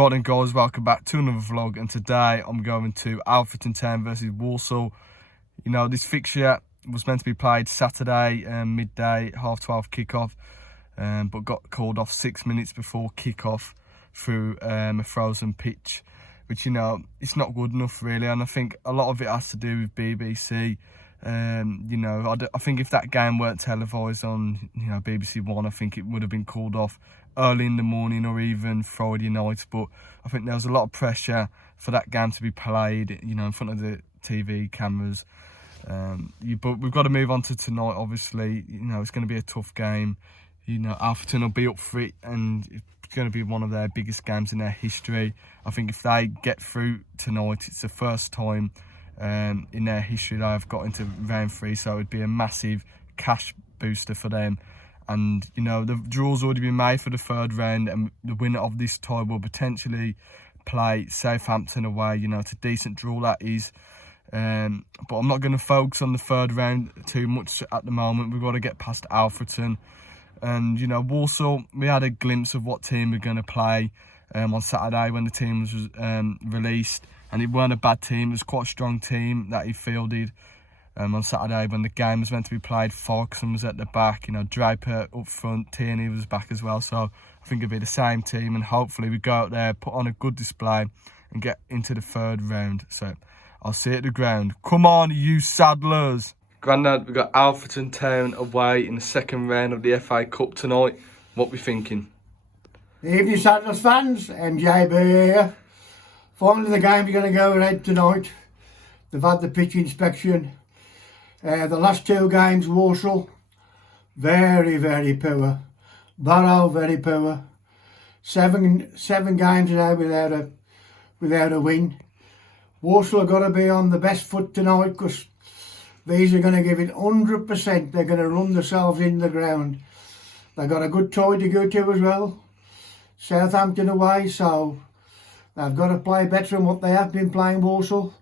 Morning guys, welcome back to another vlog, and today I'm going to Alfreton Town versus Walsall. You know, this fixture was meant to be played Saturday midday, 12:30 kick-off, but got called off 6 minutes before kick-off through a frozen pitch, which, you know, it's not good enough really, and I think a lot of it has to do with BBC. You know, I think if that game weren't televised on, you know, BBC One, I think it would have been called off early in the morning or even Friday night. But I think there was a lot of pressure for that game to be played, you know, in front of the TV cameras. But we've got to move on to tonight. Obviously, you know, it's going to be a tough game. You know, Alfreton will be up for it, and it's going to be one of their biggest games in their history. I think if they get through tonight, it's the first time in their history they have got into round 3, so it'd be a massive cash booster for them. And, you know, the draw's already been made for the third round, and the winner of this tie will potentially play Southampton away. You know, it's a decent draw, that is. But I'm not going to focus on the third round too much at the moment. We've got to get past Alfreton. And, you know, Walsall, we had a glimpse of what team we're going to play on Saturday when the team was released. And it weren't a bad team. It was quite a strong team that he fielded on Saturday when the game was meant to be played. Folkeson was at the back, you know, Draper up front, Tierney was back as well. So I think it'll be the same team, and hopefully we go out there, put on a good display and get into the third round. So I'll see you at the ground. Come on, you saddlers. Grandad, we've got Alfreton Town away in the second round of the FA Cup tonight. What we thinking? Evening, Saddlers fans. MJB here. Finally, the game's going to go ahead tonight. They've had the pitch inspection. The last 2 games, Walsall, very, very poor. Barrow, very poor. Seven games now without a win. Walsall have got to be on the best foot tonight, because these are going to give it 100%. They're going to run themselves in the ground. They've got a good tie to go to as well. Southampton away, so they've got to play better than what they have been playing, Walsall.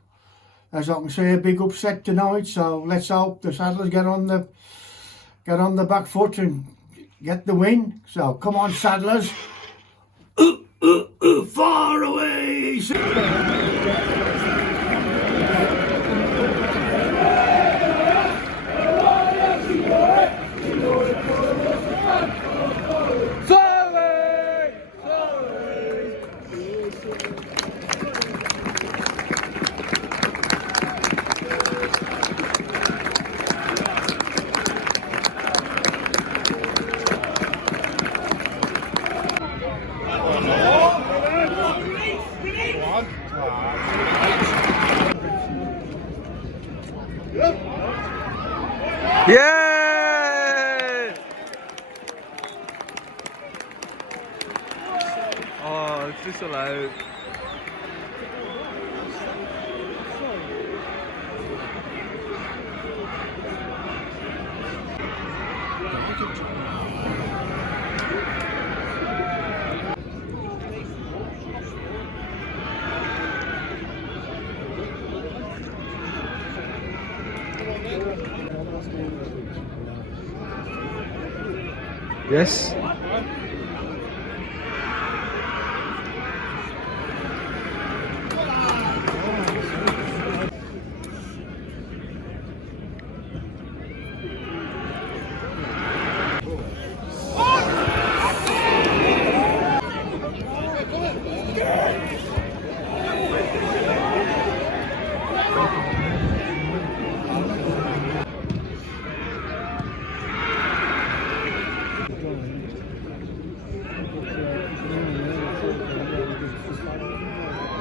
As I can see, a big upset tonight, so let's hope the Saddlers get on the back foot and get the win. So come on, Saddlers. Far away! Yeah! Oh, it's just allowed. Yes.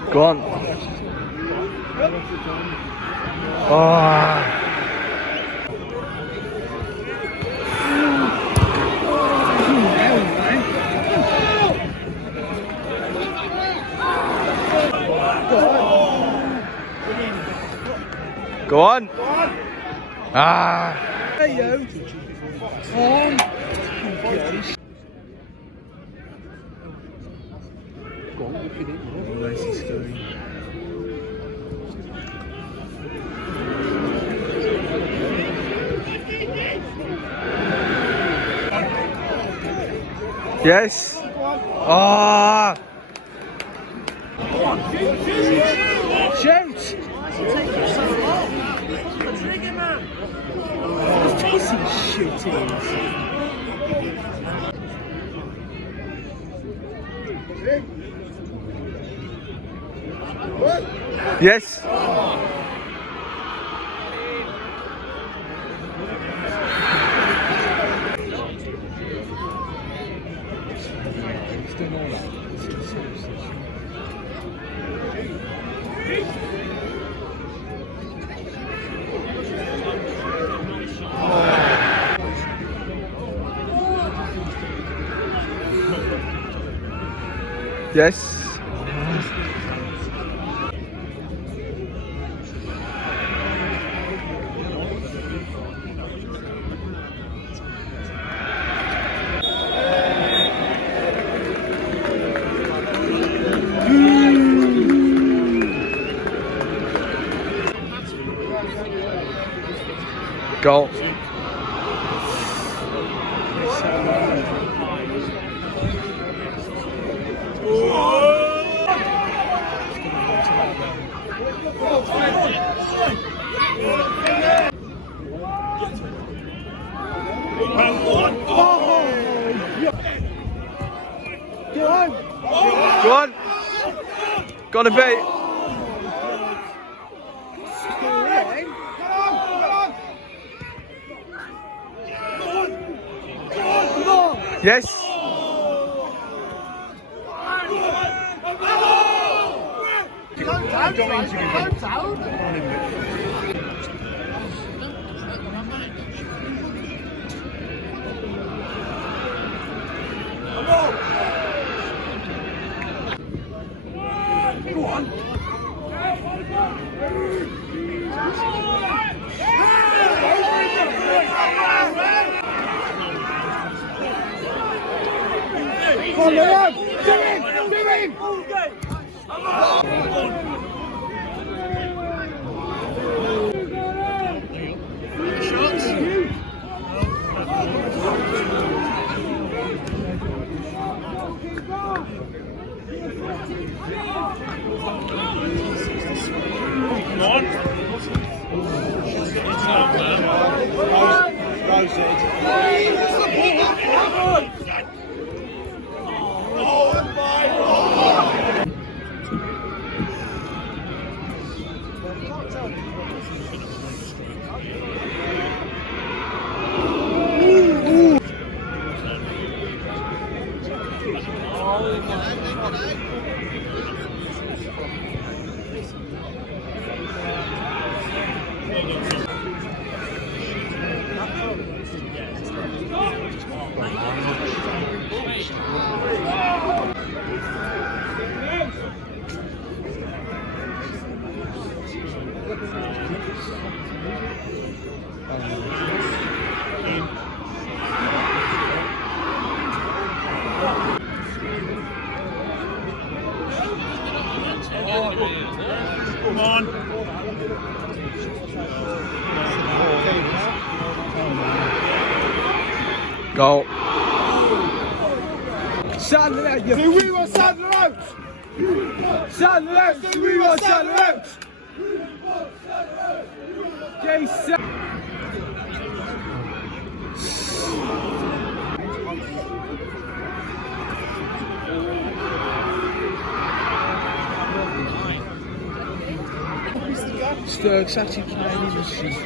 Go on. Oh. Go on. Ah. There you go. Yes. Ah. Shoot! Yes. Yes. Goal. Go on. Gotta be. Yes. Come on, Leon! Give him! Give him! Come on. Come on. Goal. Sadler out. Do we want Sadler out? Sadler out. Do we want Sadler out? Jason. Sturg's actually playing in the street.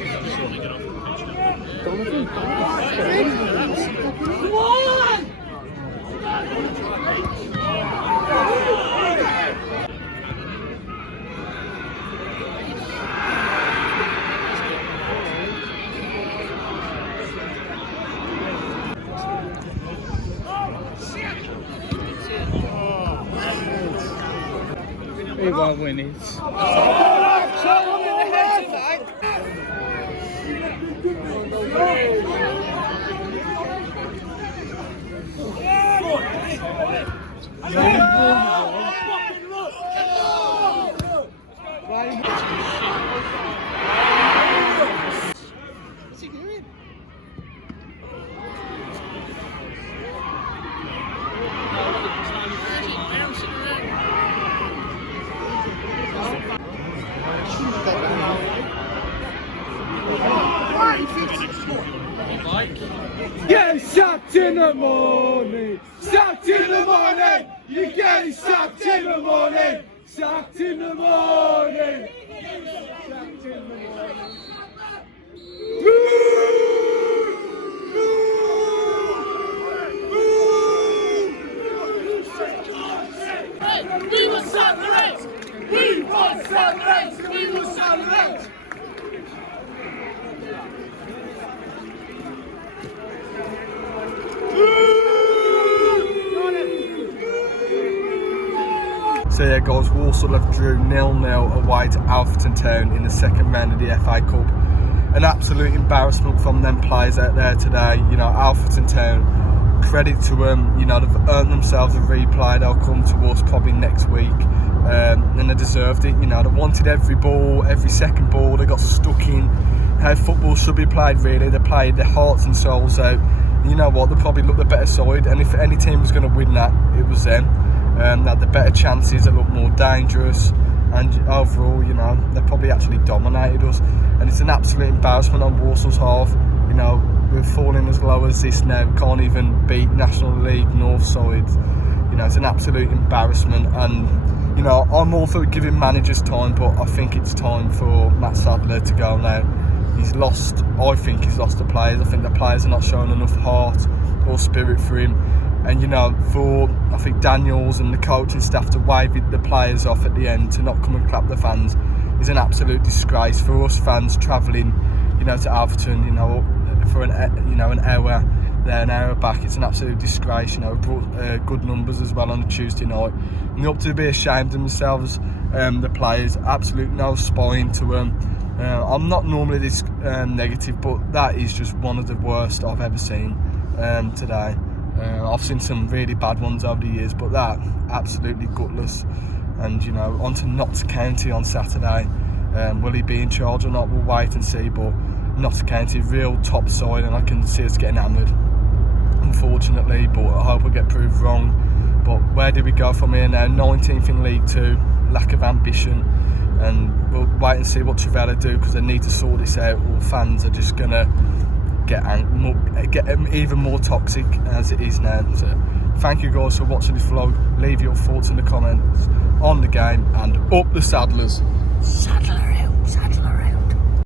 He won't win it. in the morning. Sacked in the morning. You're getting sacked in the morning. Sacked in the morning. Sacked in the morning. We will stop the race! We will stop the race! We will stop the race! So yeah guys, Walsall have drew 0-0 away to Alfreton Town in the second round of the FA Cup. An absolute embarrassment from them players out there today. You know, Alfreton Town, credit to them, you know, they've earned themselves a replay. They'll come to us probably next week, and they deserved it. You know, they wanted every ball, every second ball. They got stuck in how football should be played really. They played their hearts and souls out. You know what, they probably looked the better side, and if any team was going to win that, it was them. They had the better chances, they looked more dangerous, and overall, you know, they probably actually dominated us. And it's an absolute embarrassment on Walsall's half. You know, we're falling as low as this now. We can't even beat National League North sides. You know, it's an absolute embarrassment. And you know, I'm all for giving managers time, but I think it's time for Matt Sadler to go now. He's lost. I think he's lost the players. I think the players are not showing enough heart or spirit for him. And you know, for I think Daniels and the coaching staff to wave the players off at the end to not come and clap the fans is an absolute disgrace for us fans travelling, you know, to Alfreton, you know, for an hour there, an hour back. It's an absolute disgrace. You know, brought good numbers as well on a Tuesday night, and they ought to be ashamed of themselves. The players, absolute no spine to them. I'm not normally this negative, but that is just one of the worst I've ever seen today. I've seen some really bad ones over the years, but that absolutely gutless. And you know, on to Notts County on Saturday. Will he be in charge or not? We'll wait and see. But Notts County, real top side, and I can see us getting hammered, unfortunately. But I hope we get proved wrong. But where do we go from here now? 19th in League 2, lack of ambition, and we'll wait and see what Trevella do, because they need to sort this out, or fans are just gonna get even more toxic as it is now. So thank you guys for watching this vlog. Leave your thoughts in the comments on the game, and up the Saddlers. Saddler!